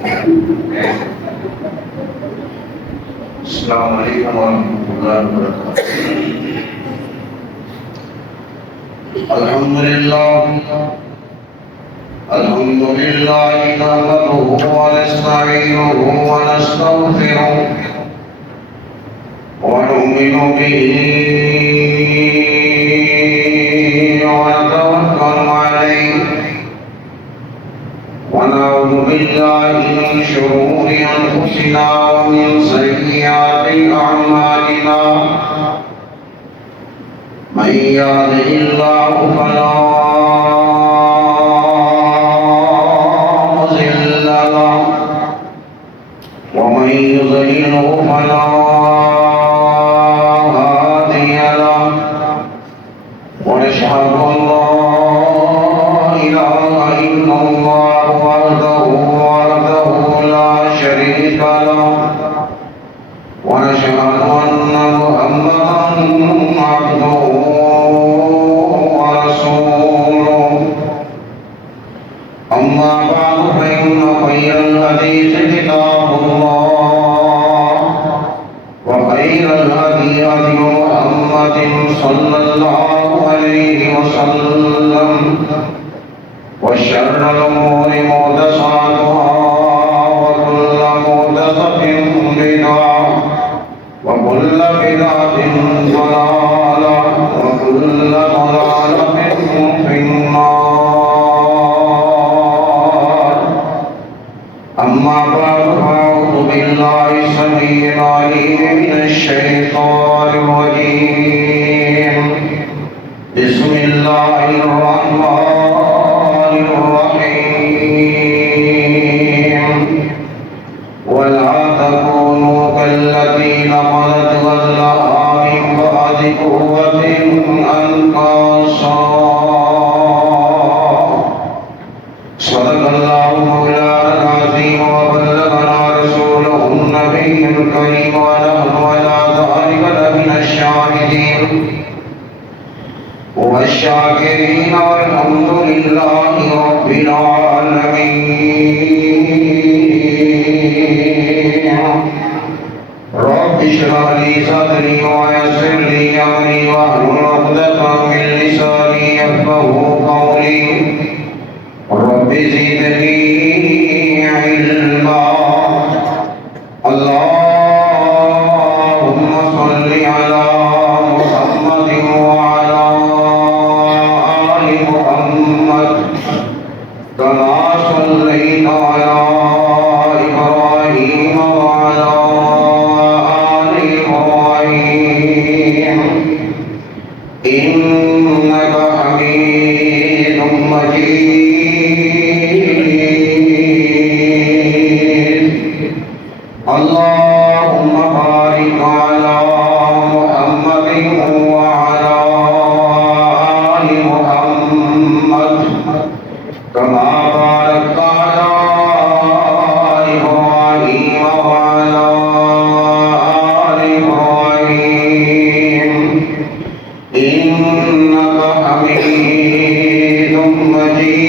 السلام عليكم ورحمة الله وبركاته. الحمد لله نحمده ونستعينه ونستغفره ونؤمن به ونتوكل عليه ونعوذ بالله من شرور أنفسنا ومن سيئات أعمالنا من يهده الله فلا مضل له ومن يضلله فلا هادي له ونشهد أن لا إله إلا الله وحده لا شريك له ونشهد أن محمدا عبده ورسوله أما بعد فإن خير الحديث كتاب الله وخير الهدي هدي محمد صلى الله عليه وسلم وشر الأمور محدثاتها وكل محدثة بدعة وكل بدعة ضلالة وكل ضلالة في النار. أما بعد فأعوذ بالله السميع العليم من الشيطان الرجيم. بسم الله الرحمن الرحيم. ولا تكونوا كالذين خلت غزلها من بعد قوة أنكاسا. صدق الله مولانا العظيم وبلغنا رسوله النبي الكريم ونحن على ذلك لمن الشاهدين والشاكرين والحمد لله رب العالمين. رب اشرح لي صدري ويسر لي أمري واحلل عقدة من لساني يفقهوا قولي. رب زدني علما. اللهم صل على محمد وعلى آل محمد كما صليت على إبراهيم وعلى آل إبراهيم إنك حميد مجيد. اللهم بارك على محمد وعلى آل محمد كما باركت على إبراهيم وعلى آل إبراهيم إنك حميد مجيد.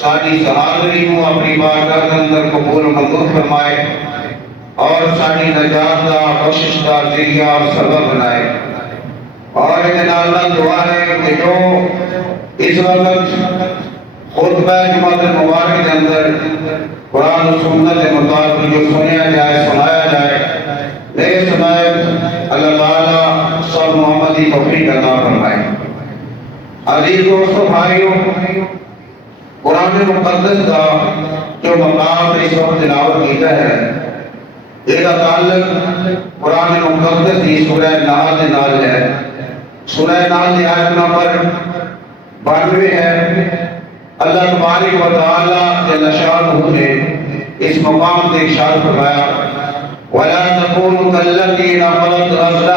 ساری سہادری کو اپنی بارگاہ کے اندر قبول و منظور فرمائے اور ساری نجات کا بخشش کا ذریعہ اور سبب بنائے۔ اور اللہ دعا ہے کہ جو اس وقت خطبہ جمعۃ المبارک کے اندر قرآن و سنت کے مطابق جو سنیا جائے سنایا جائے میرے سنائے اللہ تعالیٰ سب محمدی توفیق عطا فرمائے۔ عزیز دوستو بھائیوں، قرآن مقدس کا جو مقام اس وقت تلاوت کیا ہے یہ کا تعلق قرآن مقدس کی سورہ نحل کے نال ہے۔ سورہ نحل کی آیت نمبر 92 ہے۔ اللہ تبارک و تعالیٰ جل شانہ نے اس مقام سے ارشاد فرمایا وَلَا تَكُونُوا كَالَّذِينَ خَلَقُوا الْأَرْضَ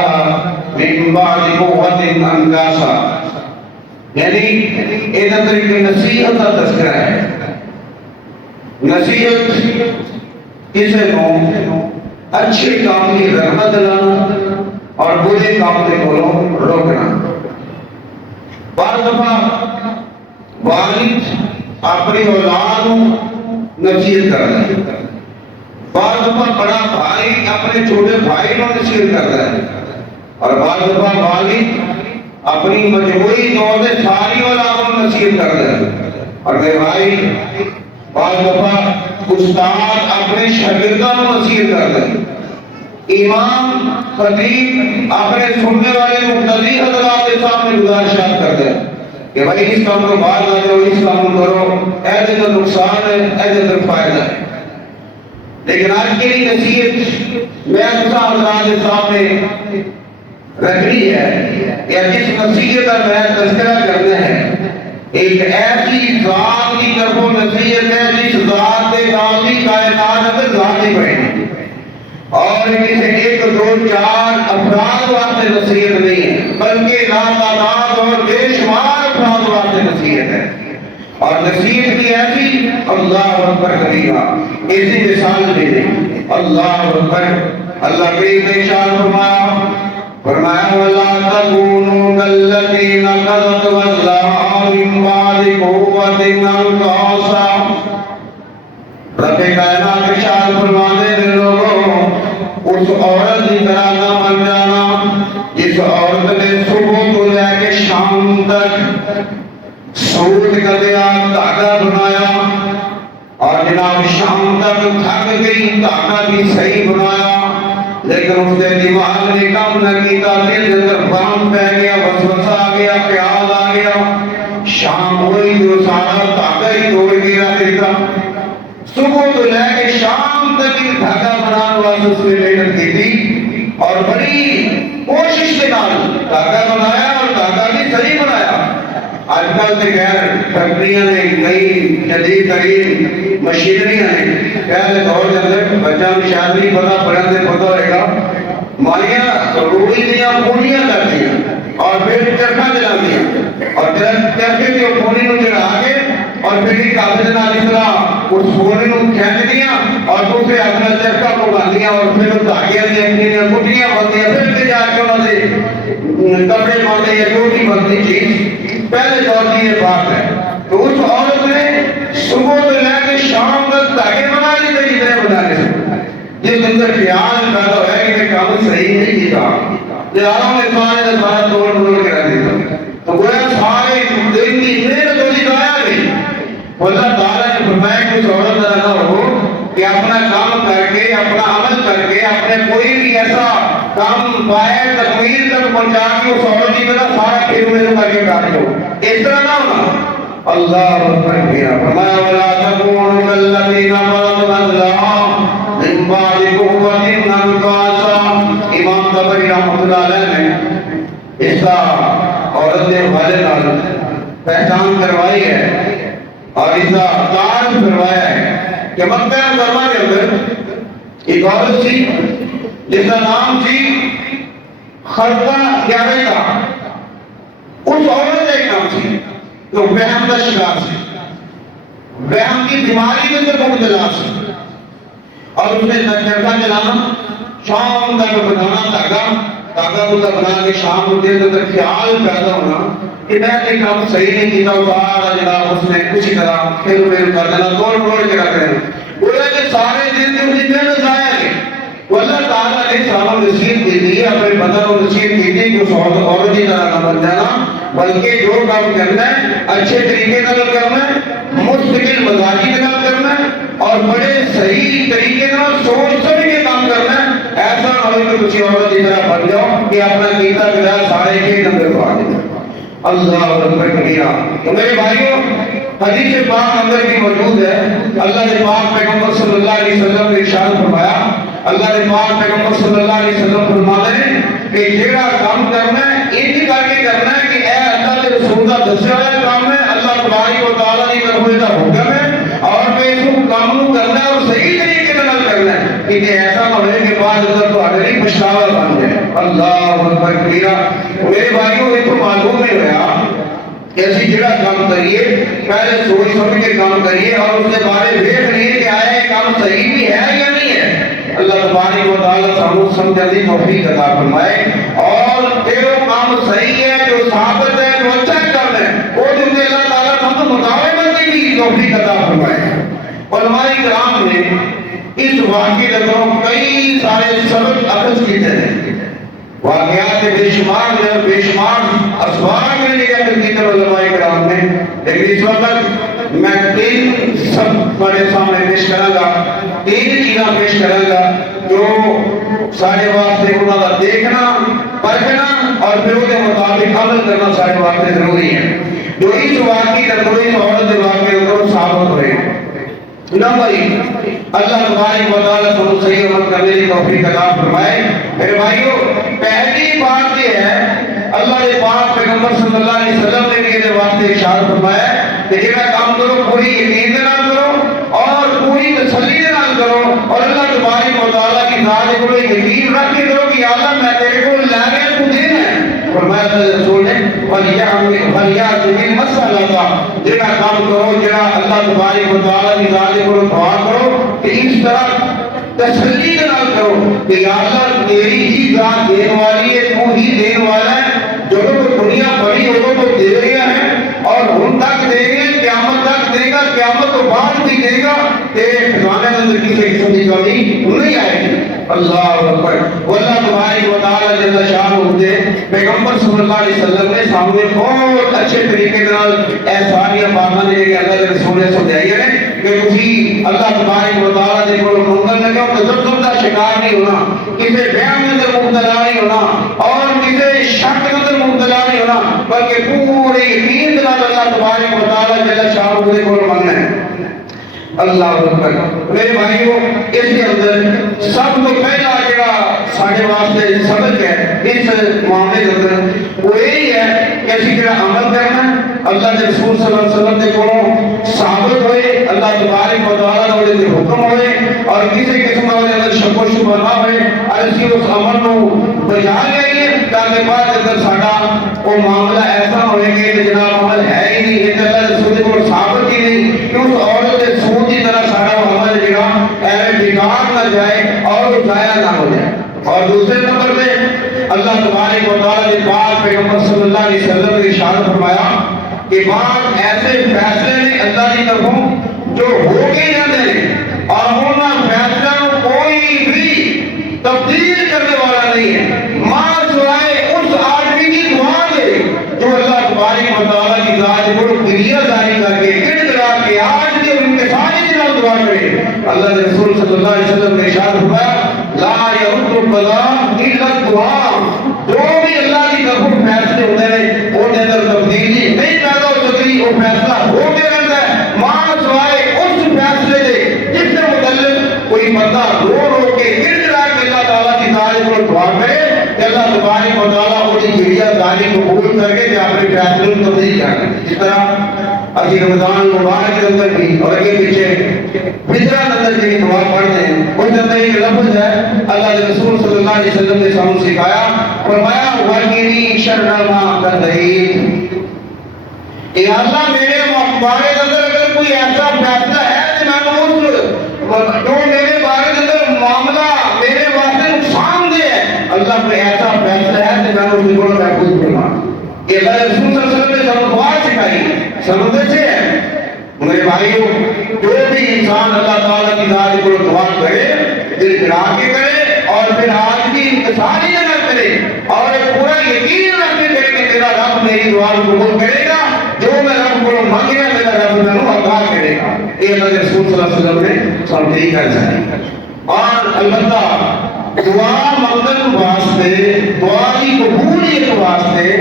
مِن بَعْدِ قُوَّةٍ أَنْكَاسًا، یعنی ایک اندر ایک نصیحت کا تذکرہ ہے۔ نصیحت کسے کو اچھے کام کی رغبت دلانا اور برے کام سے کو روکنا۔ بعض دفعہ والد اپنی اولاد کو نصیحت کرتا ہے، بعض دفعہ بڑا بھائی اپنے چھوٹے بھائی کو نصیحت کرتا ہے، اور بعض دفعہ والد اپنی مجموعی طور سے ساری اولاد کو نصیحت کرتا ہے، اور میرے بھائی بعض دفعہ استاد اپنے شاگردوں کو نصیحت کرتا ہے، امام خطیب اپنے سننے والے مقتدی حضرات کے سامنے گزارشات کرتے ہیں کہ بھائی اس کام کو بعد نہ جاؤ، اس کام کو کرو، ایسے تو نقصان ہے ایسے تو فائدہ ہے۔ لیکن آج کے لیے نصیحت میں حضرات کے سامنے رکھنی ہے کہ جس نصیحت کا میں تذکرہ کرنا ہے ایک ایسی ذات کی طرف نصیحت ہے جس ذات کے نامی کائنات میں ذات ہی پڑے، اور کسی ایک دو چار افراد واسطے نصیحت نہیں ہے بلکہ لاتعداد اور بے شمار افراد واسطے نصیحت ہے۔ اور نصیحت کی ایسی اللہ اکبر کبیرہ، ایسی مثال دے دیں اللہ اکبر۔ اللہ کے ارشاد فرمایا وَلَا تَكُونُوا كَالَّذِينَ كَفَرُوا وَاللَّهَ مِن بَعْدِ قُوَّةٍ أَنْكَاسًا۔ رب کائنات ارشاد فرماتے ہیں لوگوں اس عورت کی طرح نہ بن جانا جس عورت نے صبح کو لے کے شام تک سوت کا دیا دھاگا بنایا اور جناب شام تک تھک گئی، دھاگا بھی صحیح بنایا لیکن اس نے دماغ نے کام نہ کیتا، دل کے اندر بام پہ گیا، وسوسہ آ گیا، خیال آ گیا، شام ہوئی تو سارا دھاگا ہی توڑ گیا دیتا۔ صبح تو لے کے شام تک ایک دھاگا بنانے واسطے اس نے محنت کی تھی اور بڑی کوشش کے نال دھاگا بنایا اور دھاگا بھی صحیح بنایا۔ آج کل سے خیر فیکٹریاں نے نئی جدید ترین مشینریاں نے پہلے دور کے اندر بچہ بھی شاید نہیں پتا پڑھنے سے پتا ہوئے گا مالیاں روڑی دیا پونیاں کرتی ہیں اور پھر چرخہ جلاتی ہیں اور چرخے کی پونی کو چڑھا کے اور پھر ایک کابل نال اس طرح اس پونی کو کھینچ دیا اور دوسرے اپنا چرخہ کو باندھ دیا اور پھر اس دھاگیاں دیا کٹیاں بندیاں پھر سے جا کے انہوں نے کپڑے باندھے یا جو بھی بنتی چیز پہلے دور کی یہ بات ہے۔ تو اس عورت نے صبح سے لے کے شام تک دھاگے بنا لیے تھے جتنے بنانے سے جس اندر خیال پیدا ہے کہ میں کام صحیح نہیں کیتا لہٰذا نے سارے توڑ کے رکھ دیتا، تو گویا سارے دن کی محنت ہوئی ضائع گئی۔ اللہ تعالیٰ نے فرمایا کہ اس عورت طرح نہ ہو کہ اپنا کام کر کے اپنا عمل کر کے اپنے کوئی بھی ایسا کام پائے تکمیل تک پہنچا کے اس عورت کی طرح سارا کھیل میں کر کے کاٹ دو، اس طرح نہ ہونا۔ اللہ اکبر کیا فرمایا وَلَا تَكُونُوا كَالَّذِينَ خَلَقُوا الْأَرْضَ مِن بَعْدِ قُوَّةٍ أَنْكَاسًا۔ امام طبری رحمۃ اللہ علیہ نے اس کا عورت کے حوالے نال پہچان کروائی ہے اور اس کا تعارف کروایا ہے کہ مکہ مکرمہ کے اندر ایک عورت تھی جس کا نام تھی خرقہ یاریتا۔ اس عورت کا ایک نام تھی جو وہم کا شکار تھی، وہم کی بیماری کے اندر مبتلا تھی اور اس نے چرخہ جلانا شام تک بنانا دھاگا دادا کو بنا کے شام کو دیر تک خیال پیدا ہونا کہ میں نے کام صحیح نہیں کیتا، سارا جناب اس نے کسی طرح پھر کر دینا، توڑ کے رکھ رہے ہیں۔ بولا کہ سارے دن کی اس کی محنت ضائع ہے۔ وہ اللہ تعالیٰ نے ساموں نصیب کی تھی، اپنے بدن کو نصیب کی تھی کہ اس عورت کی طرح نہ بن جانا، بلکہ جو کام کرنا ہے اچھے طریقے کا کرنا ہے، مستقل مزاجی کے کام کرنا ہے، اور بڑے صحیح طریقے کا سوچ سمجھ کے کام کرنا ہے۔ ایسا نہ ہو کہ کسی عورت کی طرح بن جاؤ کہ اپنا کیتا گرا سارے کے نمبر پا دیں۔ اللہ اکبر کبیرہ۔ تو میرے بھائیوں، حدیث پاک اندر بھی موجود ہے، اللہ نے پاک پیغمبر صلی اللہ علیہ وسلم نے ارشاد فرمایا، اللہ نے پاک پیغمبر صلی اللہ علیہ وسلم فرماتے ہیں کہ جیڑا کام کرنا ہے انج کر کے کرنا ہے کہ اے اللہ کے رسول کا دسیا ہوا کام ہے، اللہ تبارک و تعالیٰ کی طرف کا حکم ہے، اور میں اس کام کو کرنا ہے اور صحیح طریقے سے کرنا ہے، کہ ایسا نہ ہوئے کہ بعد اندر تو آگے نہیں پچھتاوا بن جائے۔ اللہ اکبر کبیرہ۔ میرے بھائیوں، یہ تو معلوم نہیں ہوا کہ ایسی جڑا کام کریے پہلے سوچ سمجھ کے کام کریے اور اس کے بارے دیکھ لیے کہ آیا یہ کام صحیح بھی ہے یا نہیں ہے۔ اللہ تبارک و تعالیٰ ساموں سمجھنے کی توفیق عطا فرمائے، اور جو کام صحیح ہے، جو ثابت ہے، جو اچھا کام ہے، وہ جو اللہ تعالیٰ ہم کو مطابقت کی توفیق عطا فرمائے۔ علماء کرام نے اس واقعے کے اندر کئی سارے سبق اخذ کیتے ہیں، واقعات بے شمار اسباب میں لے کر کیتے علماء کرام نے، لیکن اس وقت میں تین سب بڑے سامنے پیش کروں گا، تین چیزاں پیش کروں گا جو سارے واسطے انہوں کا دیکھنا، پرکھنا اور پھر اس کے مطابق عمل کرنا سارے واسطے ضروری ہے، جو اس واقعے کے اندر اس عورت کے واقعے کے اندر ثابت ہوئے۔ نمبر ایک، اللہ تبارک و تعالیٰ سب صحیح عمل کرنے کی توفیق عطا فرمائے۔ میرے بھائیوں، پہلی بات یہ ہے، اللہ نے پاک پیغمبر صلی اللہ علیہ وسلم نے بھی یہ واسطے اشارہ فرمایا کہ جہاں کام کرو پوری یقین کے نام کرو اور پوری تسلی کے نام کرو، اور اللہ تبارک و تعالیٰ کی ذات کو یقین رکھ کے کرو کہ اللہ میں تیرے کو لا کے تو دینا ہے۔ فرمایا رسول نے فَلْيَعْتَمِلْ مَسْأَلَةً، جہاں کام کرو، جہاں اللہ تبارک و تعالیٰ کی ذات کو دعا کرو کہ اس طرح تسلی کے نام کرو کہ یا اللہ تیری ہی ذات دینے والی ہے، تو ہی دینے والا ہے، جو دنیا بڑی ہو تو دے رہا ہے اور ہم تک دے گے، قیامت تک دے گا، قیامت تو بعد بھی دے گا، تیرے خزانے میں اندر کسی قسم کی کمی نہیں آئے گی۔ اللہ اکبر۔ واللہ تبارک و تعالیٰ جل شانہ ہوتے پیغمبر صلی اللہ علیہ وسلم نے سامنے بہت اچھے طریقے سے احسانیاں باتاں نے کہ اللہ کے رسول نے سمجھائی ہے کہ تسی اللہ تبارک و تعالیٰ دے کو منگل لگے اور تجربہ کا شکار نہیں ہونا، کسی وہم میں اندر مبتلا نہیں ہونا اور کسی شک کے اندر مبتلا نہیں ہونا، بلکہ پورے یقین کے ساتھ اللہ تبارک و تعالیٰ جل شانہ کو منگنا ہے۔ اللہ اکبر۔ میرے بھائیوں، اس کے اندر سب تو پہلا جڑا ساڈے واسطے سبق ہے اس معاملے کے اندر وہ یہی ہے کہ اسی جڑا عمل کرنا اللہ کے رسول صلی اللہ علیہ وسلم کے کو ثابت ہوئے، اللہ تبارک و تعالیٰ نے دے حکم ہوئے اور کسی قسم کے اندر شک و شبہ نہ ہوئے، ایسی اس عمل کو بجا لائیے تاکہ بعد اندر ساڈا وہ معاملہ ایسا ہوئے کہ جناب عمل ہے ہی نہیں، یہ اللہ کے رسول کو ثابت ہی نہیں کہ اس عورت کے سود کی طرح سارا عمل جڑا ایویں بیکار نہ جائے اور وہ ضائع نہ ہو جائے۔ اور دوسرے نمبر پہ اللہ تبارک و تعالیٰ نے پاک پیغمبر صلی اللہ علیہ وسلم نے ارشاد فرمایا کہ بعض ایسے فیصلے نے اللہ کی طرفوں جو ہو کے جاتے ہیں اور ان فیصلوں کو کوئی بھی تبدیل کرنے والا نہیں ہے ماں سوائے اس آدمی کی دعا دے جو اللہ تبارک و تعالیٰ کی ذات کو کریا جاری کر کے گڑگڑا کے آج کے ان کے سارے جناب دعا کرے۔ اللہ کے رسول صلی اللہ علیہ وسلم نے ارشاد فرمایا لا يرد القضاء الا الدعاء، جو بھی اللہ کی طرف فیصلے ہوتے ہیں وہ اندر تبدیلی نہیں پیدا ہو سکتی، وہ فیصلہ ہو کے رہتا ہے ماں سوائے اس فیصلے سے جس سے متعلق کوئی بندہ رو رو کے گڑگڑا کے اللہ تعالیٰ کی ذات کو دعا کرے کہ اللہ تبارک و تعالیٰ وہ گڑیا داری کو قبول کر کے اپنے فیصلے کو تبدیل کر دے۔ جس طرح ابھی رمضان مبارک کے اندر بھی اور یہ پیچھے فطرہ اندر کی دعا پڑھتے ہیں، اس اندر ایک لفظ ہے اللہ کے رسول صلی اللہ علیہ وسلم نے ہمیں سکھایا، فرمایا وَقِنِي شَرَّ مَا قَضَيْتَ، کہ اللہ میرے بارے اندر اگر کوئی ایسا فیصلہ ہے کہ میں اس جو میرے بارے اندر معاملہ میرے واسطے نقصان دہ ہے اللہ کا ایسا فیصلہ ہے کہ میں اس کو محفوظ فرما کہ اللہ رسول صلی اللہ علیہ وسلم نے سب دعا سکھائی سمجھتے سے ہے میرے بھائیوں جو بھی انسان اللہ تعالیٰ کی ذات کو دعا کرے دل گرا کے کرے اور پھر آج بھی انتصاری نہ کرے اور پورا یقین رکھتے کرے کہ تیرا رب میری دعا کو قبول کرے گا جو میں رب کو مانگے گا میرا رب میں عطا کرے گا یہ اللہ رسول صلی اللہ علیہ وسلم نے سب یہی کہا ہے اور البتہ دعا مانگن واسطے دعا کی قبولیت واسطے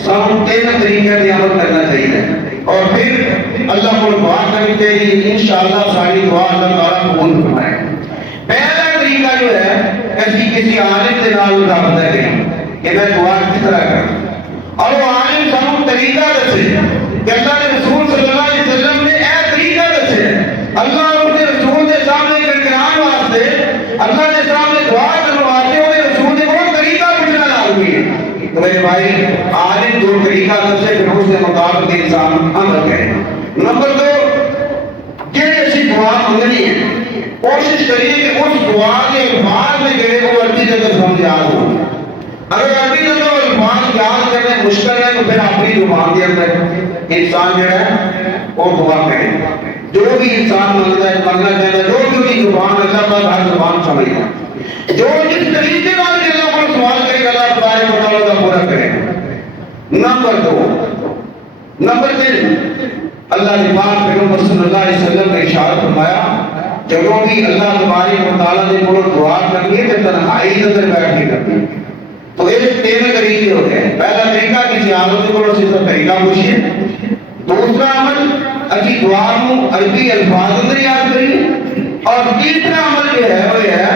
سب تین طریقے سے عمل کرنا چاہیے اور پھر اللہ کو دعا کرنی چاہیے انشاءاللہ ساری دعا اللہ تعالیٰ قبول فرمائے پہلا طریقہ جو ہے کسی عالم سے نال رابطہ کریں کہ میں دعا کس طرح کروں اور وہ عالم سانو طریقہ دسے کہ اللہ نے رسول صلی اللہ علیہ وسلم نے اے طریقہ دسے اللہ اور اس رسول کے سامنے کران واسطے اللہ نے سامنے دعا کرنے واسطے وہ رسول نے بہت طریقہ پوچھنا لازمی ہے تو میرے بھائی عالم جو طریقہ دسے پھر اس کے مطابق انسان عمل کرے نمبر 2 جڑے اسی دعا منگنی ہے کوشش کریے کہ اس دعا کے الفاظ میں جڑے کو عربی کے اندر سمجھ آ ہو اگر عربی کے اندر الفاظ یاد کرنے مشکل ہے تو پھر اپنی زبان کے اندر انسان جو ہے وہ دعا کرے جو بھی انسان مانگنا چاہتا ہے جو بھی زبان اللہ کا ہر زبان سمجھے جو جس طریقے سے اللہ کو سوال کرے گا اللہ تبارک و تعالیٰ کا پورا کرے نمبر 2 نمبر 3 اللہ نے پاک پیغمبر صلی اللہ علیہ وسلم نے ارشاد فرمایا جب بھی اللہ تبارک و تعالیٰ نے پورا دعا کرنی ہے تو تنہائی کے اندر بیٹھ کے کرنی ہے تو یہ تین طریقے ہوتے ہیں پہلا طریقہ کسی عالم کو اسی طرح طریقہ پوچھیے دوسرا عمل اچھی دعا کو عربی الفاظ اندر یاد کریے اور تیسرا عمل جو ہے وہ ہے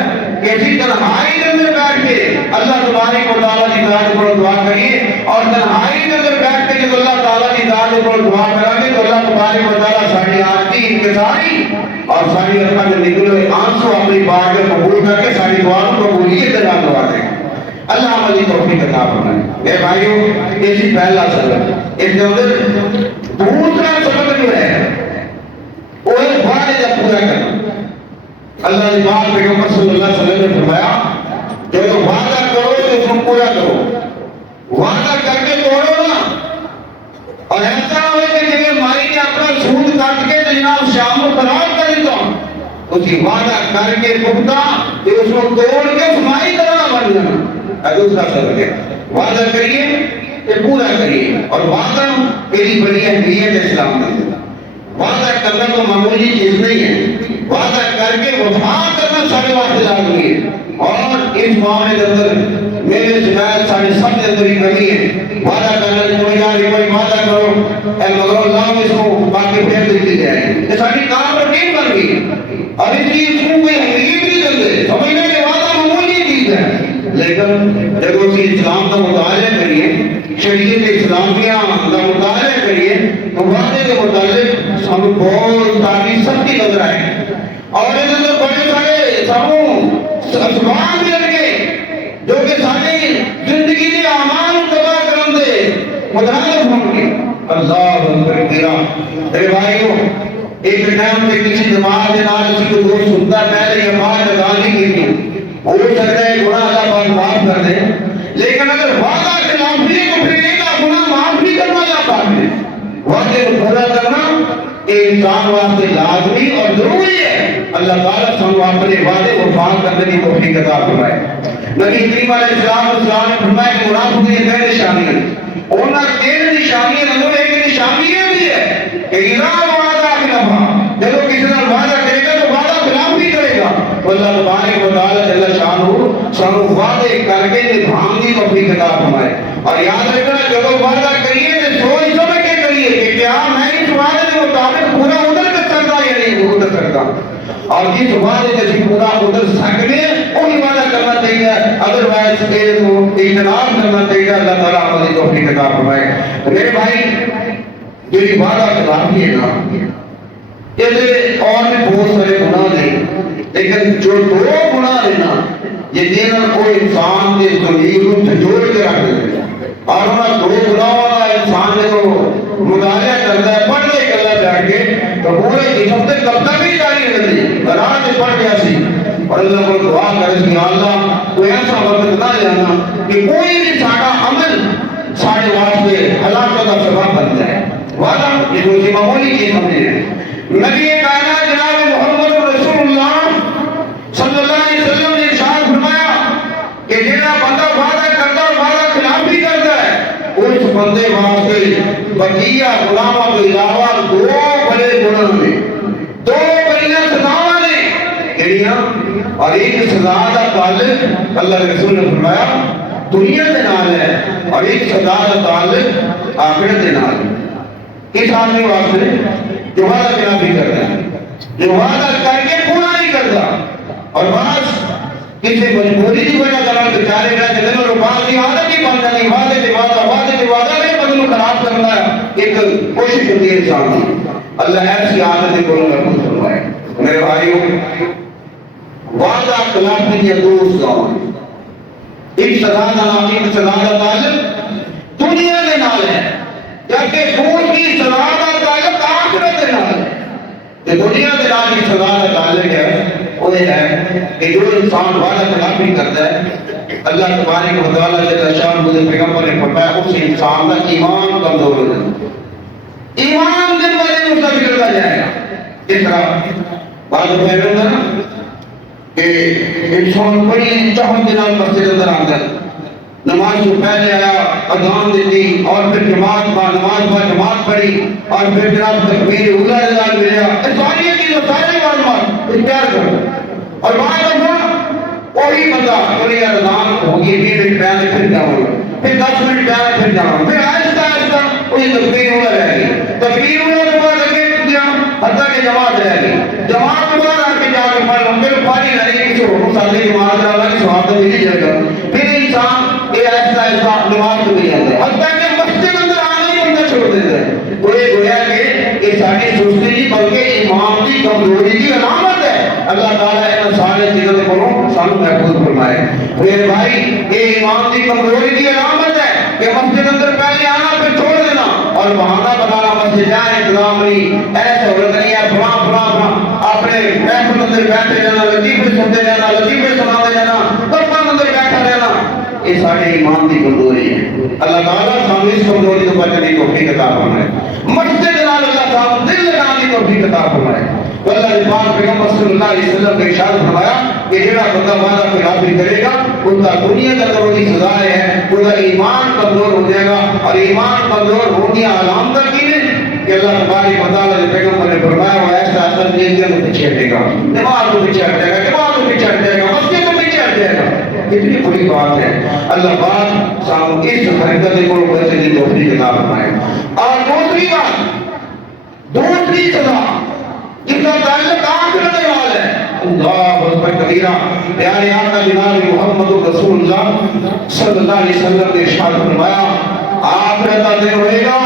کہ اسی تنہائی کے اندر بیٹھ کے اللہ تبارک و تعالیٰ کی ذات کو دعا کریے اور تنہائی کے اندر بیٹھ کے جب اللہ تعالیٰ کی ذات کو دعا کریں گے تو اللہ تبارک و تعالیٰ ساری آرتی انتظاری اور ساری اپنا جو نکلے ہوئے آنسو اپنی بات کو قبول کر کے ساری دعا کو قبولیت دلا دعا دیں اللہ عملی توفیق عطا فرمائے میرے بھائیوں یہ جی پہلا سبق اس کے اندر دوسرا سبق جو ہے وہ ہے وعدے کا پورا کرنا اللہ نے پاک پیغمبر صلی اللہ علیہ وسلم نے فرمایا جو وعدہ کرو تو اس کو پورا کرو وعدہ کر کے توڑو نا اور ایسا ہوئے کہ جب مائی نے اپنا سود کاٹ کے جناب شام کو خراب کر دیتا ہوں اس کی وعدہ کر کے پختہ کہ اس کو توڑ کے سمائی طرح بن جانا دوسرا سبق ہے وعدہ کریے کہ پورا کریے اور وعدہ میری بڑی اہمیت اسلام میں وعدہ کرنا تو معمولی چیز نہیں ہے وعدہ کر کے وفا کرنا سارے واسطے لازمی ہے اور اس معاملے کے اندر میرے شکایت سارے سب کے اندر ہی کمی ہے وعدہ کرنا کوئی یار کوئی وعدہ کرو اے مگر اللہ اس کو باقی پھیر دیتی جائے یہ ساری کام روٹین بن گئی اور اس چیز کو کوئی اہمیت نہیں کرتے سمجھنے کے وعدہ معمولی چیز ہے لیکن جب اسی اسلام کا مطالعہ کریے شریعت اسلامیہ کا مطالعہ کریے تو وعدے کے متعلق ہم بہت ساری سختی نظر آئے اور اس اندر بڑے سارے اسباب بھی لگے جو کہ ساری زندگی کے اعمال تباہ کرن دے متعلق ہوں گے اللہ اکبر تیرا میرے بھائیوں ایک ٹائم پہ کسی جماعت کے نال کسی کو دوست سنتا پہلے یہ بات گالی کی تھی ہو سکتا ہے گناہ اللہ پاک معاف کر دے لیکن اگر وعدہ خلاف بھی تو پھر ایک گناہ معاف نہیں کرنا اللہ پاک نے وعدے کو پورا کرنا ایک انسان واسطے لازمی اور ضروری ہے اللہ تعالیٰ ہم اپنے وعدے وفا کرنے کی توفیق عطا فرمائے نبی کریم علیہ السلام نے فرمایا کہ منافق کی کئی نشانیاں انہاں تین نشانیاں میں ایک نشانی یہ بھی ہے کہ اذا وعدہ خلافا جب کسی نے وعدہ کرے گا تو وعدہ خلاف بھی کرے گا اللہ تبارک و تعالیٰ جل شانہ سانو وعدے کر کے نبھانے کی توفیق عطا فرمائے اور یاد رکھنا جب وعدہ کریے تو سوچ سمجھ کے کریے کہ کیا میں اس وعدے کے مطابق پورا اتر سکتا یا نہیں اتر سکتا اور جس وعدے سے پورا اتر سکنے وہی وعدہ کرنا چاہیے ادروائز کے تو اجتناب کرنا چاہیے اللہ تعالیٰ عملی توفیق عطا فرمائے میرے بھائی جو یہ وعدہ خلافی ہے نا یہ اور بھی بہت سارے گناہ نہیں لیکن جو دو گناہ ہے نا یہ دینہ کو انسان کے ضمیر کو جھجوڑ کے رکھ دیتے اور انہاں دو گناہ والا انسان نے تو مطالعہ کرتا ہے پڑھ لے کر اللہ بیٹھ کے تو پورے جسم سے کب تک بھی جاری رہتی رات میں پڑھ گیا سی اور اللہ کو دعا کرے کہ اللہ کوئی ایسا وقت نہ لینا کہ کوئی بھی ساڑا عمل ساڑے واسطے ہلاکت کا سبب بن جائے. وعدہ یہ کوئی معمولی چیز نہیں ہے. نبی کائنات جناب محمد رسول اللہ صلی اللہ علیہ وسلم نے ارشاد فرمایا کہ جیڑا بندہ وعدہ کرتا اور وعدہ خلاف بھی کرتا ہے اس بندے واسطے بقیہ غلاموں کے علاوہ دو بڑے گناہ نے, دو بڑیاں سزاواں نے جڑیاں, اور ایک سزا دا تعلق اللہ کے رسول نے فرمایا دنیا کے نال ہے اور ایک سزا دا تعلق آخرت کے نال. اس آدمی واسطے جو وعدہ خلاف بھی کرتا ہے, جو وعدہ کر کے پورا نہیں کرتا, اور بعض کسی مجبوری کی وجہ سے بیچارے رہ جاتے ہیں اور بعض کی عادت ہی بن جاتی, وعدے کے وعدہ میں بدل خراب کرنا ہے ایک کوشش ہوتی ہے انسان کی. اللہ ایسی عادت کو محفوظ فرمائے. میرے بھائیوں, وعدہ خلاف کی دوست گاؤں ایک سزا کا تعلق دنیا کے نال ہے, جبکہ دوست کی سزا کا تعلق آخرت کے نال ہے. دنیا کے نال کی سزا کا تعلق ہے وہ یہ ہے کہ جو انسان وعدہ خلاف بھی کرتا ہے اللہ تبارک و تعالیٰ جل شان مجھے پیغمبر نے فرمایا اس انسان کا ایمان کمزور ہو جائے گا, ایمان دن بہ دن اس کا بگڑتا جائے گا. اس طرح بات کہہ رہا ہوں نا کہ انسان بڑی چاہت کے نال مسجد اندر آتا ہے, نماز سے پہلے آیا, اذان دی اور پھر نماز با جماعت پڑھی اور پھر جناب تکبیر اولا اذان ملیا, ساری چیزیں سارے معلومات اختیار کر, اور بعد وہی بندہ بڑی اذان ہوگی 20 منٹ پہلے پھر جاؤں گا, پھر 10 منٹ پہلے پھر جاؤں گا, پھر آہستہ آہستہ وہی تکبیر اولا رہ گئی, تکبیر اولا کے بعد اگے گیا حتیٰ کہ جماعت رہ گئی, جماعت کے بعد آ کے جا کے معلوم پھر پاری رہ گئی, کسی حکم ساتھی جماعت رہا کی سواب تو ملی جائے گا, پھر انسان یہ ایسا ایسا نماز کو بھی جاتا ہے حتیٰ کہ مسجد اندر آنا ہی بندہ چھوڑ دیتا ہے. کوئی گویا کہ یہ ساری سستی نہیں بلکہ ایمان کی کمزوری کی علامت ہے. اللہ تعالیٰ ان سارے چیزوں کے بولوں سانو محفوظ فرمائے. میرے بھائی یہ ایمان کی کمزوری کی علامت ہے کہ مسجد اندر پہلے آنا پھر چھوڑ دینا اور بہانہ بنانا مسجد جائے انتظام نہیں, ایسا سہولت نہیں ہے, فلاں اپنے محفل اندر بیٹھے رہنا, لطیفے سنتے رہنا, لطیفے سناتے رہنا, قبر اندر بیٹھا رہنا, یہ سارے ایمان کی کمزوری ہے. اللہ تعالیٰ سامنے اس کمزوری کو بچنے کی توفیق عطا فرمائے. مسجد نال اللہ تعالیٰ دل لگانے کی توفیق عطا فرمائے. اللہ نے پاک پیغمبر صلی اللہ علیہ وسلم نے ارشاد فرمایا کہ جڑا بندہ وعدہ خلافی کرے گا اس کا دنیا کے اندر وہی سزا ہے, اس کا ایمان کمزور ہو جائے گا. اور ایمان کمزور ہونے کی علامت کی ہے کہ اللہ تبارک و تعالیٰ نے پیغمبر نے فرمایا وہ ایسا اثر دین کے پیچھے ہٹے گا, نماز کو پیچھے ہٹ جائے گا, جماعت کو پیچھے ہٹ جائے گا, مسجد کو پیچھے ہٹ جائے گا. کتنی بڑی بات ہے. اللہ پاک سامو اس حرکت کو بچنے کی توفیق عطا فرمائے. اور دوسری بات, دوسری سزا جس کا تعلق آخرت کے نال ہے, اللہ اکبر کبیرہ, پیارے آقا جناب محمد رسول اللہ صلی اللہ علیہ وسلم نے ارشاد فرمایا آخرت کا دن ہوئے گا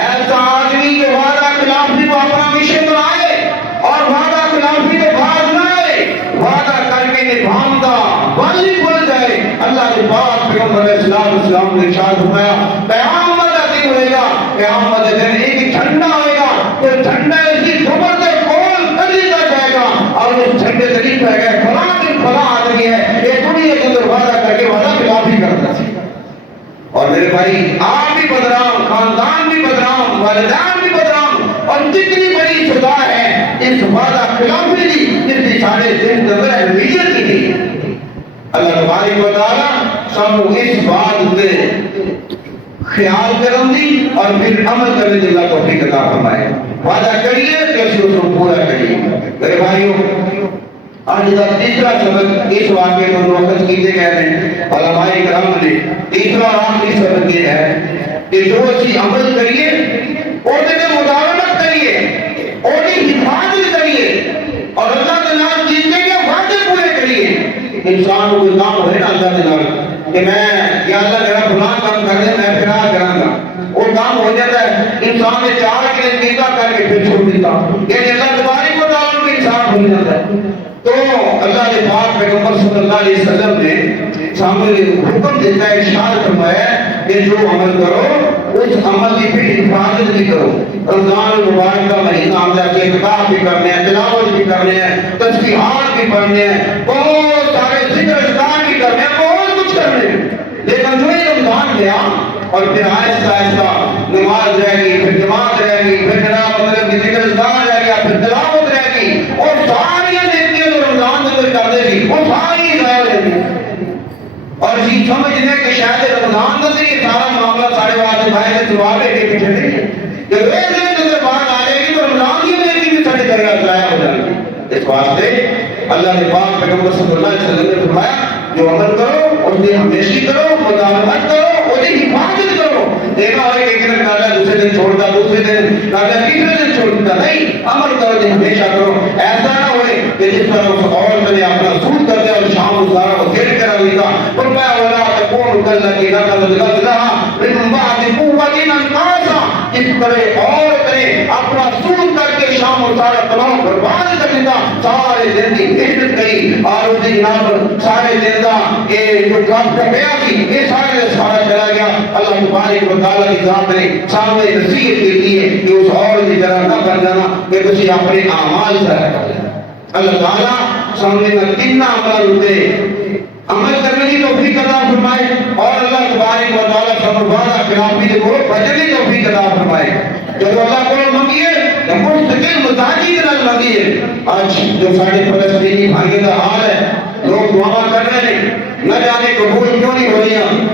ایسا آدمی جو وعدہ خلافی کو اپنا مشن بنائے اور وعدہ خلافی کو بھاگ نہ آئے, وعدہ کر کے نبھاتا والی بن جائے. اللہ کے پاک پیغمبر علیہ السلام نے ارشاد فرمایا قیامت کا دن ہوئے گا, قیامت کے دن ایک جھنڈا ہوئے گا, تو جھنڈا اسی خبر سے کون خریدا جائے گا اور اس جھنڈے سے لکھا گیا فلاں دن فلاں آدمی ہے یہ دنیا کے اندر وعدہ کر کے وعدہ خلافی کرتا ہے. اور میرے بھائی آپ بھی بدنام, خاندان بھی بدنام, والدین بھی بدنام, اور جتنی بڑی سزا ہے اس وعدہ خلافی کی جتنی سارے دن کے اندر اہمیت کی تھی. اللہ تبارک و تعالیٰ سب اس بات سے خیال کرن دی اور پھر عمل کرنے دی اللہ توفیق عطا فرمائے. وعدہ کریے کہ اس کو پورا کریے. میرے بھائیوں آج کا تیسرا سبق اس واقعے کو وقت کیتے گئے ہیں علماء کرام نے تیسرا اور آخری سبق یہ ہے کہ جو اسی عمل کریے اور کے مطابقت کریے اور حفاظت کریے اور اللہ کے نام جیتنے کے وعدے پورے کریے. انسان کو کام ہوئے نا اللہ کے نام کہ میں یا اللہ میرا فلاں کام کر دے میں پھر آ کروں گا, وہ کام ہو جاتا ہے. انسان نے چار کے نیتا کر کے پھر چھوڑ دیتا, یعنی اللہ تبارک و تعالیٰ کو انسان ہو جاتا ہے. تو اللہ نے پاک پیغمبر صلی اللہ علیہ وسلم نے سامنے حکم دیتا ہے, ارشاد فرمایا کہ جو عمل کرو اس عمل کی پھر حفاظت بھی کرو. رمضان المبارک کا مہینہ آتا ہے, اعتکاف بھی کرنے ہیں, تلاوت بھی کرنے ہیں, تسبیحات بھی پڑھنے ہیں, بہت سارے ذکر اذکار بھی کرنے ہیں, بہت کچھ کرنے قیام اور پھر آہستہ آہستہ نماز رہ گئی، پھر جماعت رہ گئی، پھر جناب مطلب کہ ذکر اذکار رہ گیا، پھر تلاوت رہ گئی، اور ساری نیکیاں جو رمضان میں کرتے تھی وہ ساری ضائع ہو گئی۔ اور اسی سمجھنے کہ شاید رمضان کا یہ سارا معاملہ سارے واسطے بھائی سے جواب ہے کہ پیچھے نہیں ہے کہ روز اگر بات آ جائے گی تو رمضان کی نیکی بھی ساری طرح ضائع ہو جائے گی۔ اس واسطے اللہ نے پاک پیغمبر صلی اللہ علیہ وسلم نے فرمایا جو عمل کرو اس کی ہمیشگی کرو، مداومت کرو، اس کی حفاظت کرو۔ دیکھا ہو ایک دن کالا دوسرے دن چھوڑتا، دوسرے دن کالا تیسرے دن چھوڑتا، نہیں، عمل کرو جو ہمیشہ کرو۔ ایسا نہ ہوئے کہ جس طرح اس عورت نے اپنا سود کرتے اور شام اس سارا وہ گھر کر لیتا، فرمایا ولا تکون کاللتی نقضت غزلها من بعد قوة انکاسا، اس طرح عورت نے اپنا سود کر کے شام اور سارا تمام برباد کر لیتا، سارے دن کی محنت گئی اور اس جناب سارے دن کا یہ جو کام کر گیا تھی یہ سارے سارا چلا گیا۔ اللہ تبارک و تعالیٰ کی ذات نے سامنے نصیحت کی تھی کہ اس عورت کی طرح نہ بن جانا کہ تجھے اپنے اعمال سے کر لینا۔ اللہ تعالیٰ سامنے میں کتنا عمل ہوتے عمل کرنے کی توفیق عطا فرمائے، اور اللہ تبارک و تعالیٰ سمجھوانا خلافی سے کو بچنے کی توفیق عطا فرمائے۔ جب اللہ کو مانگیے تو مستقل مزاجی کے نال مانگیے۔ آج جو سارے فلسطینی بھائیوں کا حال ہے، لوگ دعا کر رہے ہیں، نہ جانے قبول کیوں نہیں ہو رہی ہیں،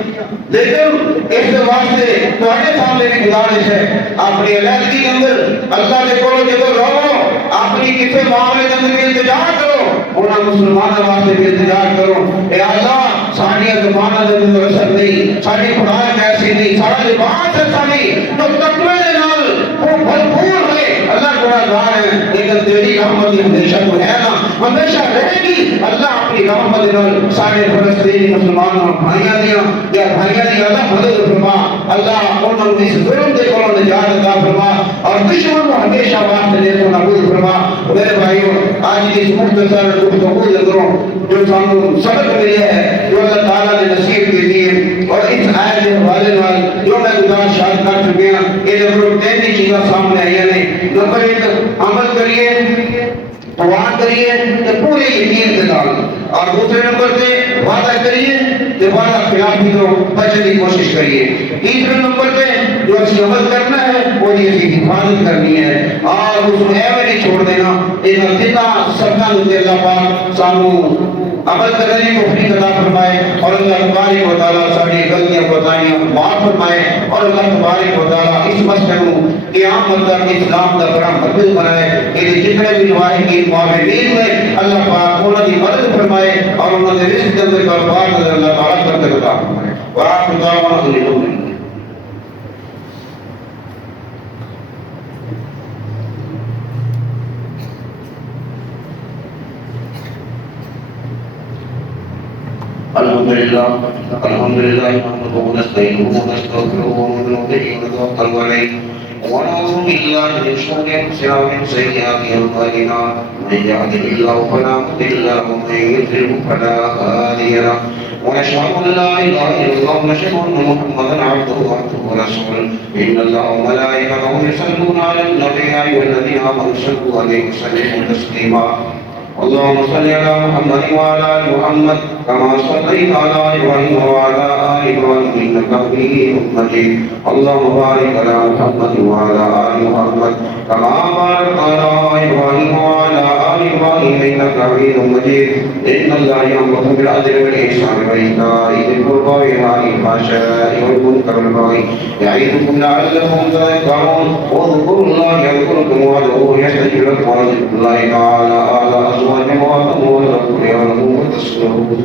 لیکن اس واسطے تمہارے سامنے بھی گزارش ہے اپنی علیحدگی کے اندر اللہ کے کولو جدو رہو، اپنی کسی معاملے کے اندر انتظار کرو، انہاں مسلمانوں واسطے بھی انتظار کرو۔ اے اللہ ساری زبانوں کے اندر اثر نہیں، ساری خوراک ایسی نہیں، سارا لباس ایسا نہیں جو تقوی کے نال وہ بھرپور ہے۔ اللہ گناہگار ہے لیکن تیری رحمت ہمیشہ تو ہے نا، ہمیشہ رہے گی۔ اللہ اپنی رحمت نال سارے فلسطینی مسلمانوں بھائیاں دیا یا بھائیاں دی اللہ مدد فرما، اللہ انہوں نے اس ظلم دے کولوں نجات عطا فرما اور دشمن کو ہمیشہ واسطے دے تو نابود فرما۔ میرے بھائیوں آج کی اس مختصر گفتگو اندروں جو سانوں سبق ملے ہے جو اللہ تعالیٰ نے نصیب کی دی اور اس آیت کے حوالے نال جو میں گزارش کر چکے ہیں یہ ضرور تین چیزاں سامنے آئی ہیں۔ نمبر ایک عمل کریے، دعا کریے کہ پورے یقین کے ساتھ، اور دوسرے نمبر پہ وعدہ کریے کہ وعدہ خلافی کو بچنے کی کوشش کریے۔ تیسرے نمبر پہ جو اچھی عمل کرنا ہے وہ یہ کی حفاظت کرنی ہے اور اس کو ایوے نہیں چھوڑ دینا۔ ایک کتنا سبقہ دیتے اللہ پاک سانو عمل کرنے کی توفیق عطا فرمائے اور اللہ تبارک و تعالیٰ ساری غلطیاں کوتاہیاں معاف فرمائے اور اللہ تبارک و تعالیٰ اس مسئلے کو قیامت تک اسلام کا بڑا مرکز بنائے کہ جتنے بھی مواہدین معاونین میں اللہ پاک انہوں کی مدد فرمائے اور انہوں نے رزق کے اندر کاروبار میں اللہ تعالیٰ کرتے عطا فرمائے۔ وآخر دعوانا ان الحمد للہ۔ الحمد لله نحمده ونستعينه ونستغفره ونؤمن به ونتوكل عليه ونعوذ بالله من شرور انفسنا ومن سيئات اعمالنا من يهده الله فلا مضل له ومن يضلل فلا هادي له ونشهد ان لا اله الا الله ونشهد ان محمدا عبده ورسوله ان الله وملائكته يصلون على النبي يا ايها الذين امنوا صلوا عليه وسلموا تسليما اللهم صل على محمد وعلى ال محمد كما صليت على ابراهيم وعلى ال ابراهيم انك حميد مجيد اللهم بارك على محمد وعلى ال محمد كما باركت على ابراهيم وعلى ال ابراهيم انك حميد مجيد ان الله يامر بالعدل والاحسان وايتاء ذي القربى وينهى عن الفحشاء والمنكر والبغي يعظكم لعلكم تذكرون واذكروا الله يذكركم وادعوه يستجب لكم ولذكر الله تعالى أعلى أزواجكم وأتموا لكم يعلمون وتسلمون